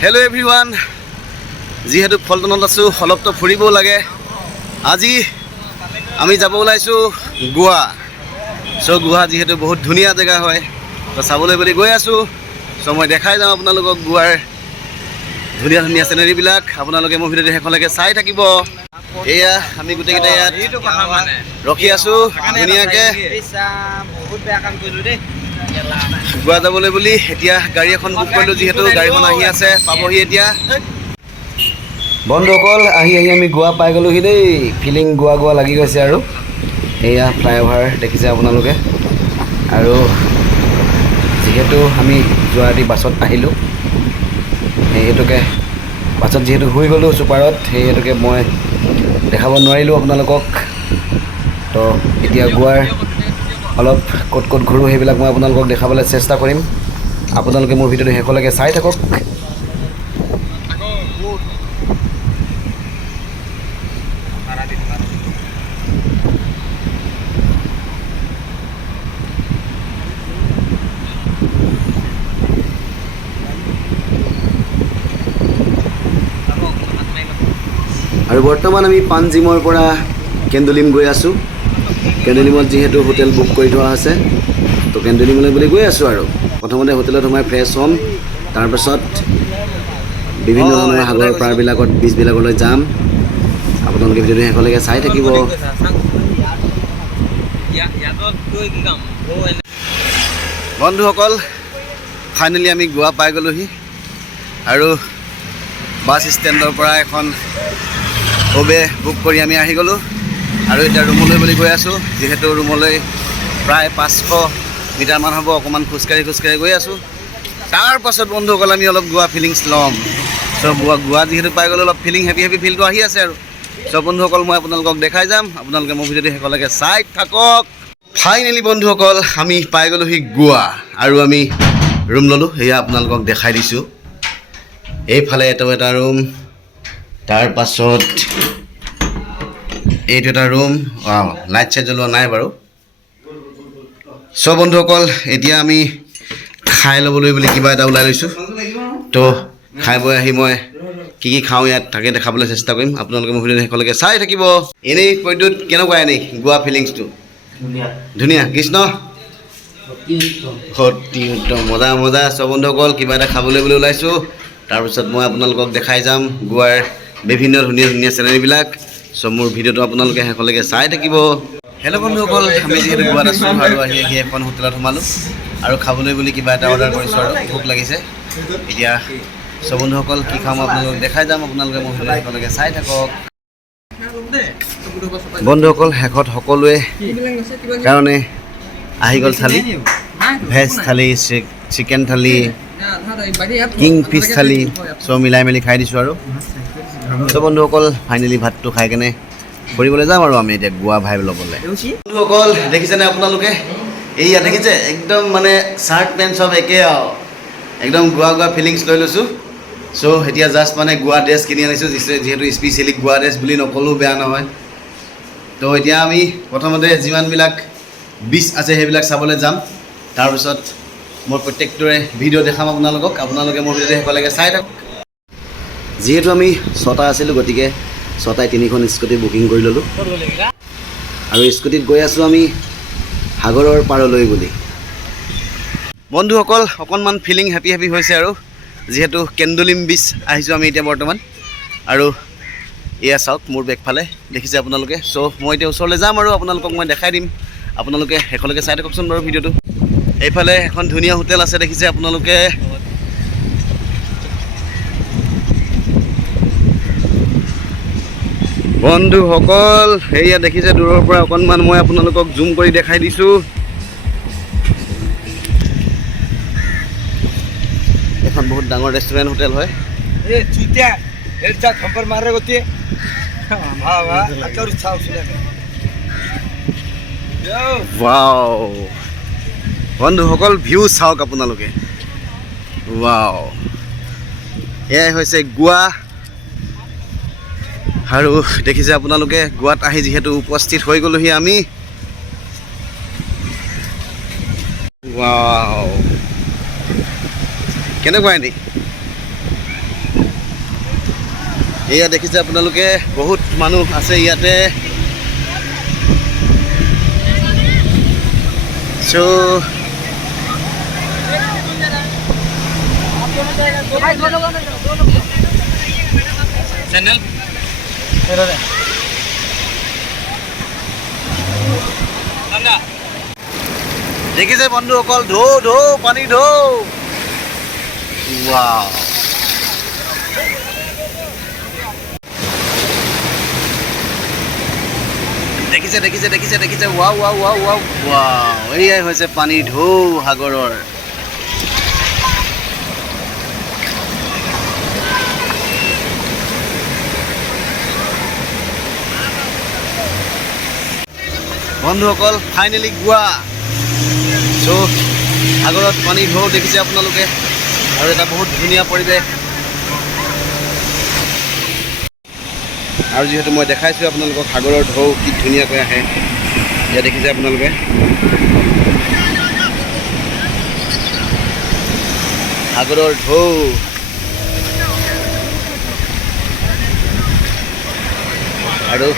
Hello' everyone, যিহেতু ফলটনত আছোঁ অলপতো ফুৰিবও লাগে। আজি আমি যাব ওলাইছোঁ গোৱা। চ' গোৱা যিহেতু বহুত ধুনীয়া জেগা হয়, তো চাবলৈ বুলি গৈ আছোঁ। চ' মই দেখাই যাওঁ আপোনালোকক গোৱাৰ ধুনীয়া ধুনীয়া চিনেৰীবিলাক। আপোনালোকে মোৰ ভিডিঅ'টো শেষলৈকে চাই থাকিব। এয়া আমি গোটেইকেইটা ইয়াত ৰখি আছোঁ ধুনীয়াকৈ গোৱা যাবলৈ বুলি। এতিয়া গাড়ী এখন বুক কৰিলোঁ, যিহেতু গাড়ীখন আহি আছে, পাবহি এতিয়া। বন্ধুসকল, আহি আমি গোৱা পাই গ'লোহি দেই। ফিলিং গোৱা গোৱা লাগি গৈছে আৰু এয়া ফ্লাইঅভাৰ দেখিছে আপোনালোকে। আৰু যিহেতু আমি যোৱা ৰাতি বাছত আহিলোঁ, সেইহেতুকে বাছত যিহেতু শুই গ'লোঁ চুপাৰত, সেইহেতুকে মই দেখাব নোৱাৰিলোঁ আপোনালোকক। তো এতিয়া গোৱাৰ অলপ ক'ত ক'ত ঘূৰোঁ সেইবিলাক মই আপোনালোকক দেখাবলৈ চেষ্টা কৰিম। আপোনালোকে মোৰ ভিডিঅ'টো শেষলৈকে চাই থাকক। আৰু বৰ্তমান আমি পানজিমৰ পৰা কেন্দুলিম গৈ আছোঁ। কেন্দুলিমত যিহেতু হোটেল বুক কৰি থোৱা আছে, তো কেন্দুলিমলৈ বুলি গৈ আছোঁ। আৰু প্ৰথমতে হোটেলত সোমাই ফ্ৰেছ হ'ম, তাৰপাছত বিভিন্ন ধৰণৰ সাগৰৰ পাৰবিলাকত বীচবিলাকলৈ যাম। আপোনালোকে ভিডিঅ'টো শেষলৈকে চাই থাকিব। বন্ধুসকল, ফাইনেলি আমি গোৱা পাই গ'লোহি। আৰু বাছ ষ্টেণ্ডৰ পৰা এখন উবেৰ বুক কৰি আমি আহি গ'লোঁ। আৰু এতিয়া ৰুমলৈ বুলি গৈ আছোঁ। যিহেতু ৰুমলৈ প্ৰায় 500 মিটাৰমান হ'ব। অকণমান খোজকাঢ়ি গৈ আছোঁ। তাৰপাছত বন্ধুসকল আমি অলপ গোৱা ফিলিংছ ল'ম। চ' গোৱা যিহেতু পাই গ'লোঁ, অলপ হেভি ফিলটো আহি আছে আৰু। চ' বন্ধুসকল, মই আপোনালোকক দেখাই যাম। আপোনালোকে মোৰ ভিডিঅ'টো শেষলৈকে চাই থাকক। ফাইনেলি বন্ধুসকল, আমি পাই গ'লোহি গোৱা। আৰু আমি ৰুম ল'লোঁ। সেয়া আপোনালোকক দেখাই দিছোঁ। এইফালে এটা ৰুম, তাৰপাছত এইটো এটা ৰুম। লাইট চাইট জ্বলোৱা নাই বাৰু। চ' বন্ধুসকল, এতিয়া আমি খাই ল'বলৈ বুলি কিবা এটা ওলাই লৈছোঁ। তো খাই বৈ আহি মই কি খাওঁ ইয়াত তাকে দেখাবলৈ চেষ্টা কৰিম। আপোনালোকে মোৰ ভিডিঅ'টো শেষলৈকে চাই থাকিব। এনেই প্ৰদ্যুৎ, কেনেকুৱা এনেই গোৱা ফিলিংছটো? ধুনীয়া। কৃষ্ণ অতি উত্তম, মজা। চ' বন্ধুসকল, কিবা এটা খাবলৈ বুলি ওলাইছোঁ। তাৰপিছত মই আপোনালোকক দেখাই যাম গোৱাৰ বিভিন্ন ধুনীয়া চিনেৰীবিলাক। চ' মোৰ ভিডিঅ'টো আপোনালোকে শেষলৈকে চাই থাকিব। হেল্ল' বন্ধুসকল, আমি যিহেতু গোৱাত আছোঁ আৰু আহি এখন হোটেলত সোমালোঁ আৰু খাবলৈ বুলি কিবা এটা অৰ্ডাৰ কৰিছোঁ। আৰু ভোক লাগিছে এতিয়া। চ' বন্ধুসকল, কি খাম আপোনালোকক দেখাই যাম। আপোনালোকে মোৰ ভিডিঅ'টো শেষলৈকে চাই থাকক। বন্ধুসকল, শেষত সকলোৱে কাৰণে আহি গ'ল থালি। ভেজ থালি, চিকেন থালি, কিং ফিছ থালি। চ' মিলাই মেলি খাই দিছোঁ আৰু। চ' বন্ধুসকল, ফাইনেলি ভাতটো খাই কেনে ফুৰিবলৈ যাম আৰু আমি এতিয়া গোৱা ভাইব ল'বলৈ। বন্ধুসকল, দেখিছেনে আপোনালোকে? এইয়া দেখিছে, একদম মানে চাৰ্ট পেণ্ট চব একে আৰু একদম গোৱা ফিলিংছ লৈ লৈছোঁ। চ' এতিয়া জাষ্ট মানে গোৱা ড্ৰেছ কিনি আনিছোঁ, যিহেতু স্পেচিয়েলি গোৱা ড্ৰেছ বুলি নক'লেও বেয়া নহয়। তো এতিয়া আমি প্ৰথমতে যিমানবিলাক বীচ আছে সেইবিলাক চাবলৈ যাম। তাৰপিছত মই প্ৰত্যেকটোৰে ভিডিঅ' দেখাম আপোনালোকক। আপোনালোকে মোৰ ভিডিঅ'টো শেষলৈকে চাই থাকক। যিহেতু আমি 6টা আছিলোঁ, গতিকে 6টাই 3খন স্কুটি বুকিং কৰি ল'লোঁ। আৰু স্কুটিত গৈ আছোঁ আমি সাগৰৰ পাৰলৈ বুলি। বন্ধুসকল, অকণমান ফিলিং হেভি হৈছে আৰু যিহেতু কেন্দুলিম বীচ আহিছোঁ আমি এতিয়া বৰ্তমান। আৰু এয়া চাওক মোৰ বেগফালে দেখিছে আপোনালোকে। চ' মই এতিয়া ওচৰলৈ যাম আৰু আপোনালোকক মই দেখাই দিম। আপোনালোকে শেষলৈকে চাই থাককচোন বাৰু ভিডিঅ'টো। এইফালে এখন ধুনীয়া হোটেল আছে, দেখিছে আপোনালোকে। বন্ধুসকল, সেয়া দেখিছে দূৰৰ পৰা অকণমান মই আপোনালোকক জুম কৰি দেখাই দিছোঁ। এখন বহুত ডাঙৰ ৰেষ্টুৰেণ্ট হোটেল হয়। ৱাও বন্ধুসকল, ভিউ চাওক আপোনালোকে। ৱাও, এয়াই হৈছে গোৱা। আৰু দেখিছে আপোনালোকে, গোৱাত আহি যিহেতু উপস্থিত হৈ গ'লোহি আমি। ৱাও, কেনেকুৱা এনেই? এয়া দেখিছে আপোনালোকে বহুত মানুহ আছে ইয়াতে সো দেখিছে বন্ধুসকল ঢৌ ঢৌ পানী ঢৌ ৱাও দেখিছে দেখিছে দেখিছে দেখিছে wow wow wow wow wow এয়াই হৈছে পানী ঢৌ সাগৰৰ বন্ধুসকল ফাইনেলি গোৱা সো সাগৰত পানী ঢৌ দেখিছে আপোনালোকে আৰু এটা বহুত ধুনীয়া পৰিৱেশ আৰু যিহেতু মই দেখাইছোঁ আপোনালোকক সাগৰৰ ঢৌ কি ধুনীয়াকৈ আহে এয়া দেখিছে আপোনালোকে সাগৰৰ ঢৌ আৰু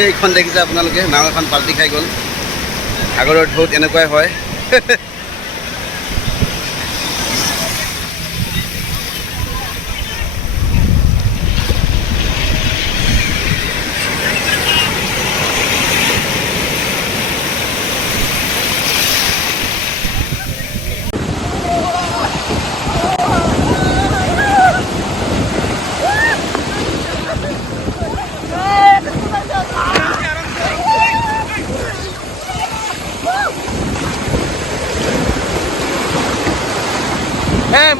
এইখন দেখিছে আপোনালোকে নাও এখন পাল্টি খাই গ'ল সাগৰৰ ঢৌত এনেকুৱাই হয়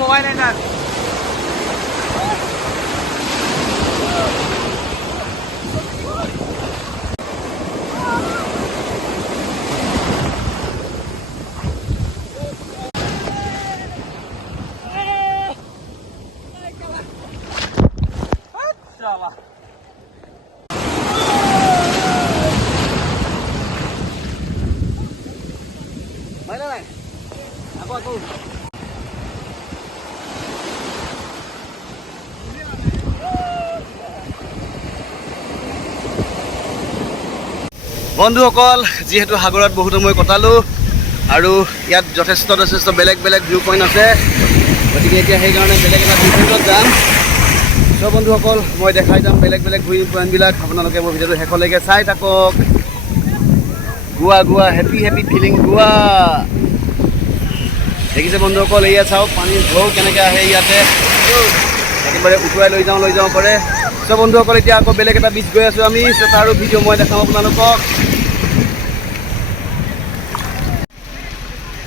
মোবাইল এটা বন্ধুসকল যেহেতু সাগৰত বহুত সময় কটালোঁ আৰু ইয়াত যথেষ্ট বেলেগ বেলেগ ভিউ পইণ্ট আছে গতিকে এতিয়া সেইকাৰণে বেলেগ এটা ভিউ পইণ্টত যাম চ' বন্ধুসকল মই দেখাই যাম বেলেগ বেলেগ ভিউ পইণ্টবিলাক আপোনালোকে মোৰ ভিডিঅ'টো শেষলৈকে চাই থাকক গোৱা গোৱা হেপী হেপী ফিলিং গোৱা দেখিছে বন্ধুসকল এয়া চাওক পানীৰ ঢৌ কেনেকৈ আহে ইয়াতে একেবাৰে উঠুৱাই লৈ যাওঁ পাৰে চ' বন্ধুসকল এতিয়া আকৌ বেলেগ এটা বীচ গৈ আছোঁ আমি চ' তাৰো ভিডিঅ' মই দেখাম আপোনালোকক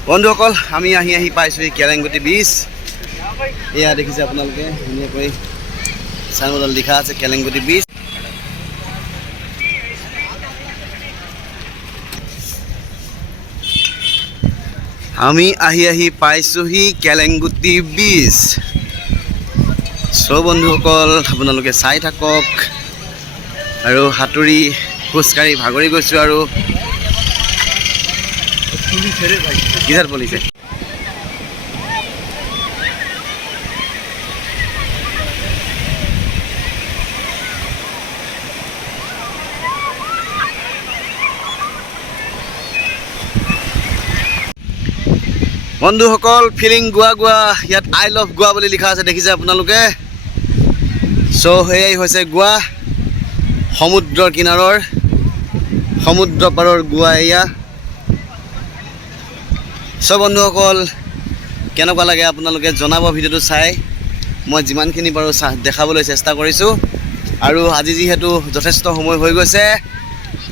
বন্ধুসকল আমি আহি পাইছোঁ কেলেংগুটি বীচ এয়া দেখিছে আপোনালোকে ধুনীয়াকৈ চাইনবোৰ্ডত লিখা আছে কেলেংগুটি বীচ আমি আহি পাইছোঁহি কেলেংগুটি বীচ চ' বন্ধুসকল আপোনালোকে চাই থাকক আৰু সাঁতুৰি খোজকাঢ়ি ভাগৰি গৈছোঁ আৰু কিধাৰ পলিছে বন্ধুসকল ফিলিং গোৱা গোৱা ইয়াত আই লাভ গোৱা বুলি লিখা আছে দেখিছে আপোনালোকে চ' সেয়াই হৈছে গোৱা সমুদ্ৰৰ কিনাৰৰ সমুদ্ৰ পাৰৰ গোৱা এয়া চ' বন্ধুসকল কেনেকুৱা লাগে আপোনালোকে জনাব ভিডিঅ'টো চাই মই যিমানখিনি পাৰোঁ দেখাবলৈ চেষ্টা কৰিছোঁ আৰু আজি যিহেতু যথেষ্ট সময় হৈ গৈছে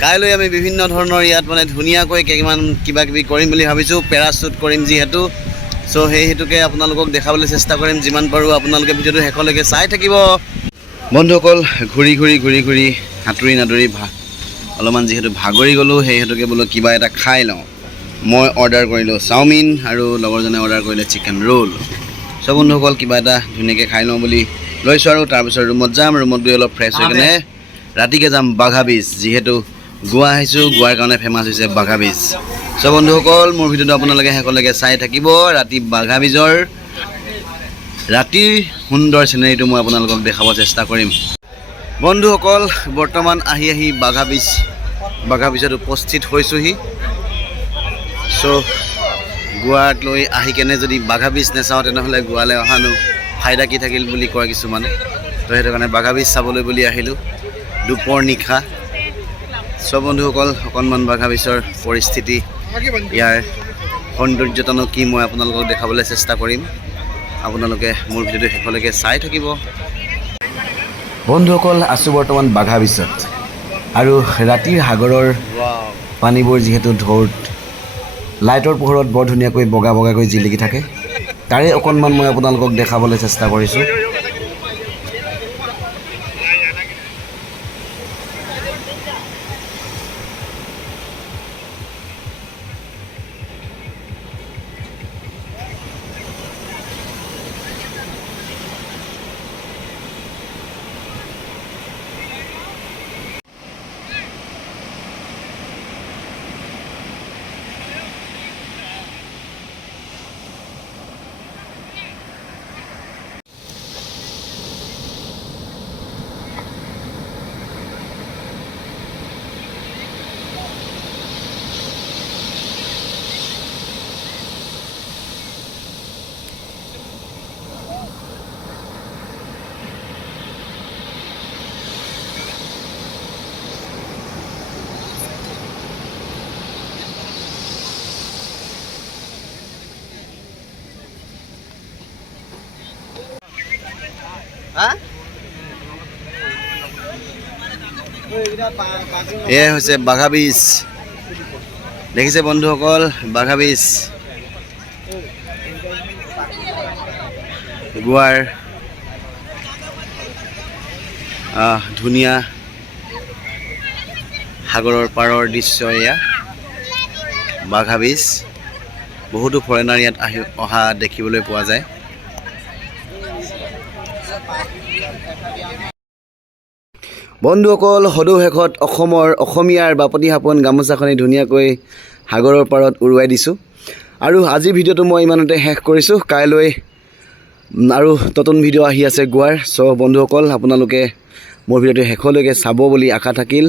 কাইলৈ আমি বিভিন্ন ধৰণৰ ইয়াত মানে ধুনীয়াকৈ কিবা কিবি কৰিম বুলি ভাবিছোঁ পেৰাশ্বুট কৰিম যিহেতু চ' সেই হেতুকে আপোনালোকক দেখাবলৈ চেষ্টা কৰিম যিমান পাৰোঁ আপোনালোকে ভিডিঅ'টো শেষলৈকে চাই থাকিব বন্ধুসকল ঘূৰি সাঁতুৰি নাদুৰি অলপমান যিহেতু ভাগৰি গ'লোঁ সেই হেতুকে বোলো কিবা এটা খাই লওঁ মই অৰ্ডাৰ কৰিলোঁ চাওমিন আৰু লগৰজনে অৰ্ডাৰ কৰিলে চিকেন ৰোল চ' বন্ধুসকল কিবা এটা ধুনীয়াকৈ খাই লওঁ বুলি লৈছোঁ আৰু তাৰপিছত ৰুমত যাম ৰুমত গৈ অলপ ফ্ৰেছ হৈ কিনে ৰাতিকৈ যাম বাঘা বীচ যিহেতু গোৱা আহিছোঁ গোৱাৰ কাৰণে ফেমাছ হৈছে বাঘা বীচ চ' বন্ধুসকল মোৰ ভিডিঅ'টো আপোনালোকে শেষলৈকে চাই থাকিব ৰাতি বাঘা বীচৰ ৰাতিৰ সুন্দৰ চিনেৰীটো মই আপোনালোকক দেখাব চেষ্টা কৰিম। বন্ধুসকল বৰ্তমান আহি বাঘা বীজত উপস্থিত হৈছোহি। চ' গোৱাত লৈ আহি কেনে যদি বাঘা বীজ নাচাওঁ তেনেহ'লে গোৱালৈ অহানো ফাইদা কি থাকিল বুলি কয় কিছুমানে। তো সেইটো কাৰণে বাঘা বীজ চাবলৈ বুলি আহিলোঁ দুপৰ নিশা। চ' বন্ধুসকল অকণমান বাঘা বীজৰ পৰিস্থিতি, ইয়াৰ সৌন্দৰ্যতানো কি মই আপোনালোকক দেখাবলৈ চেষ্টা কৰিম। আপোনালোকে মোৰ ভিডিঅ'টো শেষলৈকে চাই থাকিব। বন্ধুসকল আছোঁ বৰ্তমান বাঘা বীজত, আৰু ৰাতিৰ সাগৰৰ পানীবোৰ যিহেতু ঢৌত লাইটৰ পোহৰত বৰ ধুনীয়াকৈ বগাকৈ জিলিকি থাকে, তাৰে অকণমান মই আপোনালোকক দেখাবলৈ চেষ্টা কৰিছোঁ। এয়াই হৈছে বাঘা বীজ। দেখিছে বন্ধুসকল বাঘা বীজ, গোৱাৰ ধুনীয়া সাগৰৰ পাৰৰ দৃশ্য এয়া বাঘা বীজ। বহুতো ফৰেনাৰ ইয়াত অহা দেখিবলৈ পোৱা যায়। বন্ধুসকল সদৌ শেষত অসমীয়াৰ বাপতি সাপোন গামোচাখনি ধুনীয়াকৈ সাগৰৰ পাৰত উৰুৱাই দিছোঁ। আৰু আজিৰ ভিডিঅ'টো মই ইমানতে শেষ কৰিছোঁ। কাইলৈ আৰু নতুন ভিডিঅ' আহি আছে গোৱাৰ। চ' বন্ধুসকল আপোনালোকে মোৰ ভিডিঅ'টো শেষলৈকে চাব বুলি আশা থাকিল।